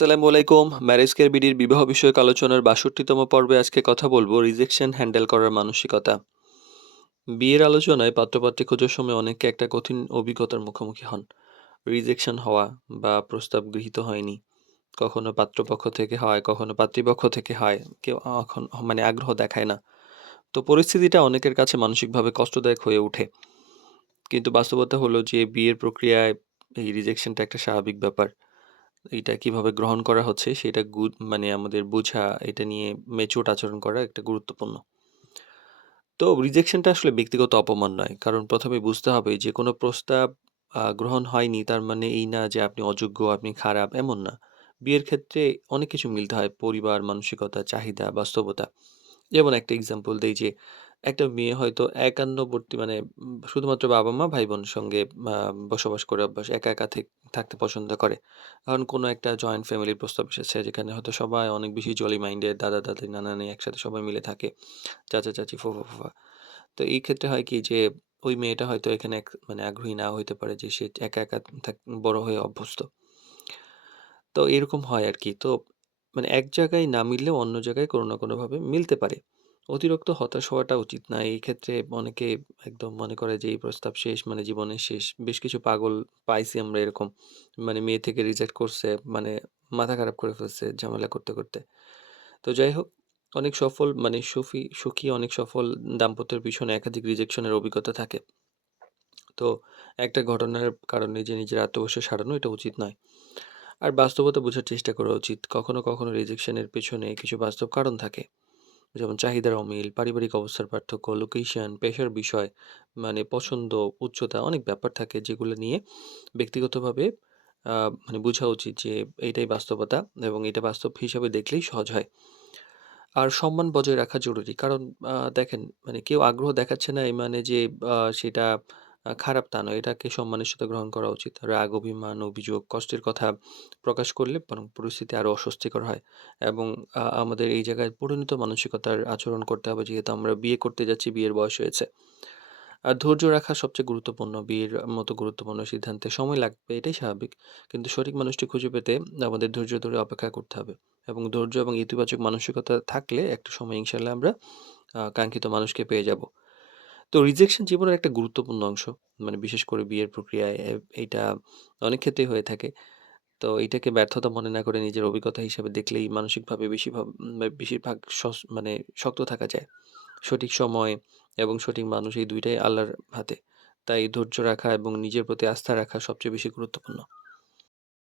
আসসালামু আলাইকুম। Marriage care বিডির বিবাহ বিষয়ক আলোচনার ৬২তম পর্বে আজকে কথা বলব রিজেকশন হ্যান্ডেল করার মানসিকতা। বিয়ের আলোচনায় পাত্রপাত্রী খোঁজার সময় অনেকে একটা কঠিন অভিজ্ঞতার মুখোমুখি হন। রিজেকশন হওয়া বা প্রস্তাব গৃহীত হয়নি। কখনো পাত্রপক্ষ থেকে হয়, কখনো পাত্রীপক্ষ থেকে হয়। কেউ এখন আগ্রহ দেখায় না। তো পরিস্থিতিটা অনেকের কাছে মানসিকভাবে কষ্টদায়ক হয়ে ওঠে। কিন্তু বাস্তবতা হলো যে বিয়ের প্রক্রিয়ায় এই রিজেকশনটা একটা স্বাভাবিক ব্যাপার। এইটা কিভাবে গ্রহণ করা হচ্ছে সেটা আমাদের বোঝা, এটা নিয়ে ম্যাচিউরড আচরণ করা একটা গুরুত্বপূর্ণ। তো রিজেকশনটা আসলে ব্যক্তিগত অপমান নয়। কারণ ১ম এ বুঝতে হবে যে কোনো প্রস্তাব গ্রহণ হয়নি তার মানে এই না যে আপনি অযোগ্য, আপনি খারাপ, এমন না। বিয়ের ক্ষেত্রে অনেক কিছু মিলতে হয়। পরিবার, মানসিকতা, চাহিদা, বাস্তবতা। যেমন একটা এক্সাম্পল দেই যে, একটা মেয়ে হয়তো একান্নবর্তী শুধুমাত্র বাবা-মা, ভাই-বোনের সঙ্গে আ বসবাস করে অভ্যাস। একা, একা থাকতে পছন্দ করে। এখন কোনো একটা জয়েন্ট ফ্যামিলির প্রস্তাব এসেছে যেখানে হয়তো সবাই অনেক বেশি জলি মাইন্ডেড, দাদা-দাদি, নানা-নানি একসাথে সবাই মিলে থাকে। চাচা-চাচী, ফুফা-ফুফা। তো এই ক্ষেত্রে হয় কি যে, ওই মেয়েটা হয়তো এখানে আগ্রহী নাও হইতে পারে যে সে একা, একা বড় হয়ে অভ্যস্ত। তো এরকম হয় আরকি। তো এক জায়গায় না মিললেও অন্য জায়গায় কোনো না কোনোভাবে মিলতে পারে। অতিরিক্ত হতাশ হওয়াটা উচিত না। এই ক্ষেত্রে অনেকে একদম মনে করে যে এই প্রস্তাব শেষ মানে জীবনের শেষ। বেশ কিছু পাগল পাইছি আমরা এরকম। মেয়ে থেকে রিজেক্ট করছে, মাথা খারাপ করে ফেলছে ঝামেলা করতে, করতে। তো যাই হোক, অনেক সফল সুখী অনেক সফল দাম্পত্যের পিছনে একাধিক রিজেকশনের অভিজ্ঞতা থাকে। তো একটা ঘটনার কারণে যে নিজের আত্মবিশ্বাস হারানো এটা উচিত নয়। আর বাস্তবতা বোঝার চেষ্টা করা উচিত। কখনো, কখনো রিজেকশনের পেছনে কিছু বাস্তব কারণ থাকে। যেমন চাহিদার অমিল, পারিবারিক অবস্থার পার্থক্য, লোকেশন, পেশার বিষয়, পছন্দ, উচ্চতা, অনেক ব্যাপার থাকে যেগুলো নিয়ে ব্যক্তিগতভাবে আ বোঝা উচিত যে এইটাই বাস্তবতা এবং এটা বাস্তব হিসাবে দেখলেই সহজ হয়। আর সম্মান বজায় রাখা জরুরি। কারণ দেখেন, কেউ আগ্রহ দেখাচ্ছে না এই মানে যে সেটা খারাপ তা নয়। এটাকে সম্মানের সাথে গ্রহণ করা উচিত। রাগ, অভিমান, অভিযোগ, কষ্টের কথা প্রকাশ করলে বরং পরিস্থিতি আরো অস্বস্তিকর হয়। এবং আমাদের এই জায়গায় পরিণত মানসিকতার আচরণ করতে হবে, যেহেতু আমরা বিয়ে করতে যাচ্ছি, বিয়ের বয়স হয়েছে। আর ধৈর্য রাখা সবচেয়ে গুরুত্বপূর্ণ। বিয়ের মতো গুরুত্বপূর্ণ সিদ্ধান্তে সময় লাগবে, এটাই স্বাভাবিক। কিন্তু সঠিক মানুষটি খুঁজে পেতে আমাদের ধৈর্য ধরে অপেক্ষা করতে হবে। এবং ধৈর্য এবং ইতিবাচক মানসিকতা থাকলে একটা সময় ইনশাআল্লাহ আমরা কাঙ্ক্ষিত মানুষকে পেয়ে যাব। তো রিজেকশন জীবনের একটা গুরুত্বপূর্ণ অংশ। বিশেষ করে বিয়ের প্রক্রিয়ায় এইটা অনেক ক্ষেত্রেই হয়ে থাকে। তো এইটাকে ব্যর্থতা মনে না করে নিজের অভিজ্ঞতা হিসেবে দেখলেই মানসিকভাবে বেশিরভাগ শক্ত থাকা যায়। সঠিক সময় এবং সঠিক মানুষ, এই ২ টাই আল্লাহর হাতে। তাই ধৈর্য রাখা এবং নিজের প্রতি আস্থা রাখা সবচেয়ে বেশি গুরুত্বপূর্ণ।